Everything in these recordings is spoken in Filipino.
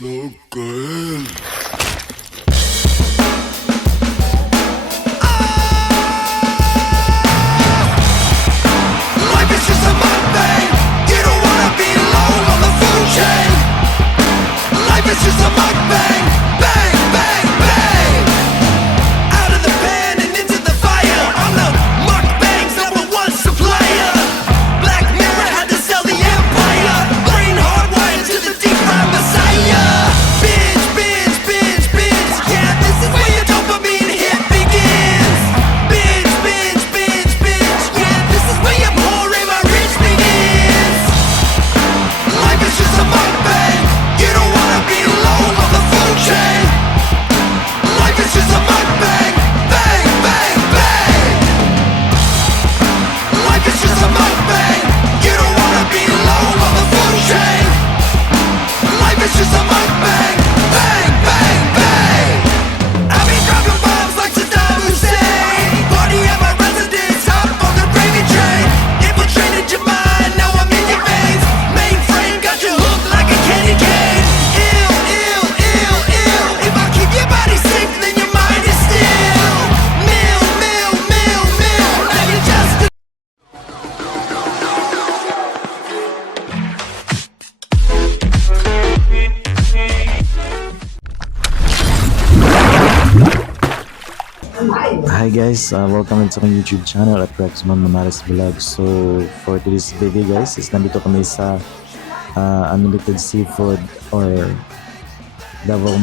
so good. Life is just a mukbang. You don't wanna be alone on the food chain. Life is just a mukbang. Bang, bang, bang. Out of the pan and into the fire. I'm the mukbang's #1 supplier. Black Mirror had to sell the empire. Brain hardwired to the deep fried messiah. Binge, binge, binge, binge. Yeah, this is where your dopamine hit begins. Binge, binge, binge, binge. Yeah, this is where your poor and my rich begins. Life is just a mukbang. You don't wanna be alone on the food chain. Life is just a mukbang. Bang, bang, bang. Life is just a mukbang. You don't wanna be alone on the food chain. Life is just a mukbang. Bang, bang, bang. I be dropping bombs like Saddam Hussein. Party at my residence, hop on the gravy train. Infiltrated your mind, now I'm in your veins. Mainframe got you hooked like a candy cane. Ill, ill, ill, ill. If I keep your body sick, then your mind is still. Mill, mill, mill, mill. Now you're just a Hi guys, welcome to my YouTube channel at Rexman Manares Vlog. So for today's video guys, is nandito kami sa Unlimited Seafood or Davao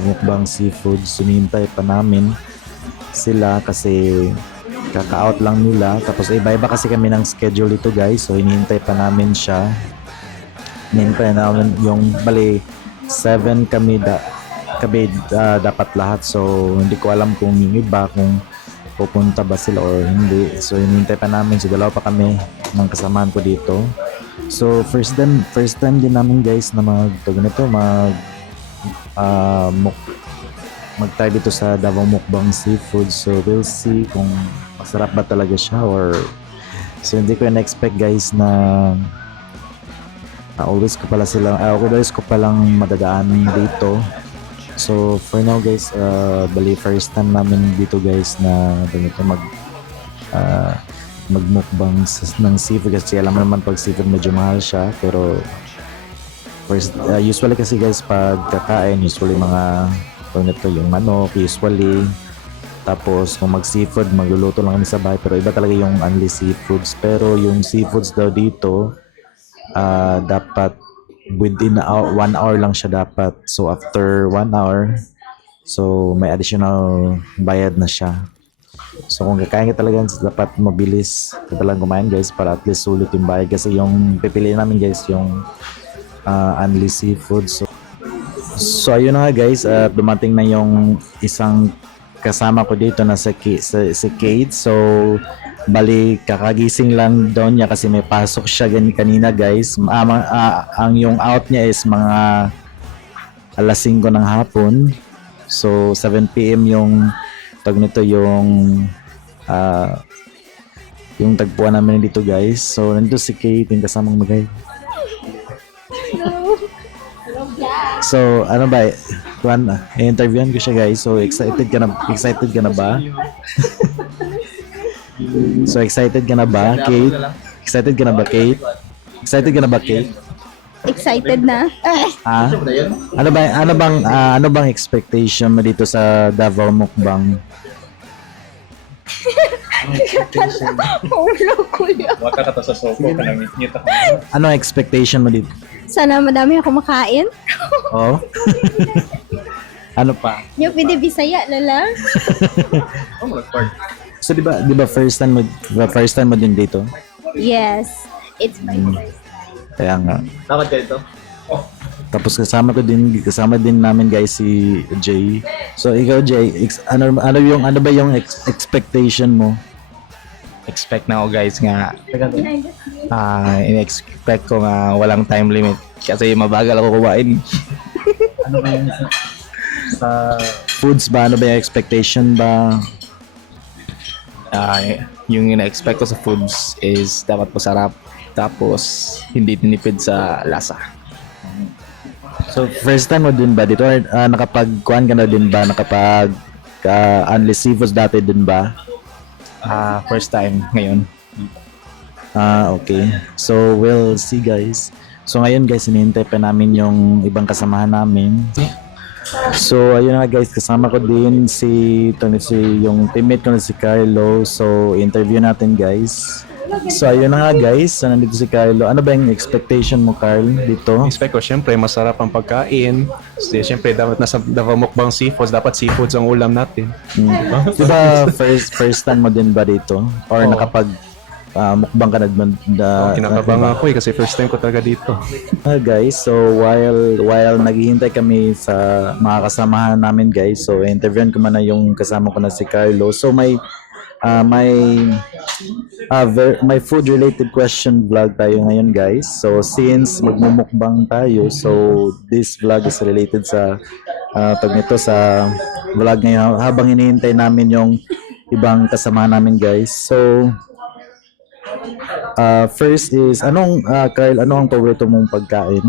Mukbang Seafood. Sunintay pa namin sila kasi kaka-out lang nila. Tapos iba-iba kasi kami ng schedule ito guys. So hinihintay pa namin siya. Hinihintay namin yung bali 7 kami dapat lahat, so hindi ko alam kung yung iba kung pupunta ba sila or hindi, so hinihintay pa namin. So dalawa pa kami ng kasamaan ko dito. So first time din namin guys na mag-try dito sa Davao Mukbang Seafood. So we'll see kung masarap ba talaga siya or so hindi ko na-expect guys na always ko palang madadaan dito. So for now guys, bali first time namin dito guys na ganito magmukbang ng seafood kasi alam mo naman pag seafood medyo mahal siya, pero usually kasi guys pag kakain usually mga ganito yung manok usually, tapos kung mag seafood magluluto lang kami sa bahay, pero iba talaga yung only seafoods. Pero yung seafoods daw dito dapat within 1 hour lang siya dapat. So after 1 hour, so may additional bayad na siya. So kung kakain ka talaga, dapat mabilis ka talagang kumain guys para at least sulit yung bayad, kasi yung pipiliin namin guys yung only seafood. So ayun na nga guys, dumating na yung isang kasama ko dito na si Kate. So bali kakagising lang daw niya kasi may pasok siya kanina guys. Ang yung out niya is mga alas 5 ng hapon. So 7 PM yung tag nito yung tagpuan namin dito guys. So nandito si Kate, yung kasamang magay. So ano ba, interviewan ko siya guys. So excited ka na ba? So excited ka na ba, Kate? Excited ka na ba, Kate? Excited ka na ba, Kate? Excited na. Ha? Ano bang expectation mo dito sa Davao Mukbang? Ulo ko yun. Wata ka to sa sopo ka nang ngita ka. Ano ang expectation mo dito? Sana madami ako makain. Oh? Ano pa? Yung pwede Bisaya lala. Oh, mag-part. So di ba first time mo din dito? Yes. It's my first. Kaya nga. Dapat kayo ito? Tapos kasama din namin guys si Jay. So ikaw Jay, ano ba yung expectation mo? Expect na ako guys nga in-expect ko nga walang time limit kasi mabagal ako kumain. Ano ba yung sa foods ba? Ano ba yung expectation ba? Yung ina-expect ko sa foods is dapat masarap tapos hindi tinipid sa lasa. So, first time mo din ba dito? Or nakapag-kuhan ka na din ba? Nakapag-unli seafoods dati din ba? First time ngayon. Okay. So, we'll see guys. So, ngayon guys, hinihintay pa namin yung ibang kasamahan namin. So, ayun na guys, kasama ko din si yung teammate ko na si Carlo. So, interview natin guys. So, ayun na nga guys. So, nandito si Carlo. Ano ba yung expectation mo, Carl, dito? Expect ko, syempre, masarap ang pagkain. Kasi, syempre, dapat nasa mukbang seafoods. Dapat seafoods ang ulam natin. Di ba first time mo din ba dito? Or nakapag mukbang ka Kinakabahan ako kasi first time ko talaga dito. Guys, so while naghihintay kami sa mga kasamahan namin guys, so interviewin ko muna yung kasama ko na si Carlo. So may food related question vlog tayo ngayon guys. So since magmumukbang tayo, so this vlog is related sa tawag nito sa vlog ngayon habang hinihintay namin yung ibang kasama namin guys. So first is Carl, ano ang paborito mong pagkain?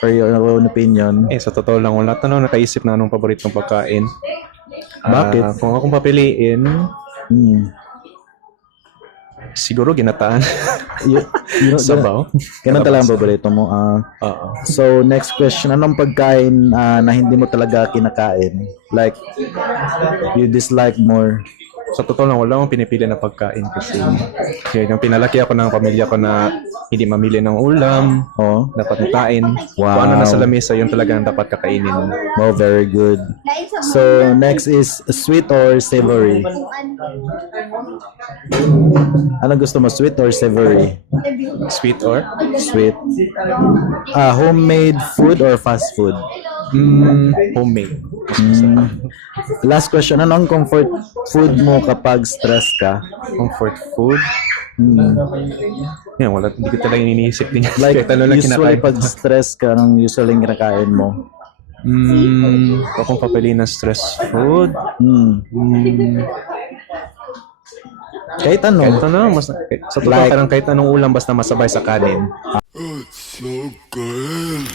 For your own opinion. Sa totoo lang, wala tanong nakaisip na anong paboritong pagkain. Bakit? Kung akong papiliin, siguro ginataan. Sabaw. Ganun talaga ang paborito mo. Oo. So, next question. Anong pagkain na hindi mo talaga kinakain? Like, you dislike more? Sa totoo lang, wala akong pinipili na pagkain kasi yung pinalaki ako ng pamilya ko na hindi mamili ng ulam, Oh, dapat makain. Wow. Kung ano nasa lamesa, yun talaga ang dapat kakainin. wow, very good. So, next is sweet or savory? Ano gusto mo, sweet or savory? Sweet or? Sweet. Homemade food or fast food? Homemade. Last question, ano ang comfort food mo kapag stress ka? Comfort food. Yan, wala, hindi ko talaga iniisip din. Like, Kahit ano lang usually kinakain. pag stress ka, anong usually kinakain mo? Kung papiliin ng stress food, Kahit ano? kahit ano, sa totoo Like- parang kahit anong ulam basta masabay sa kanin. So good.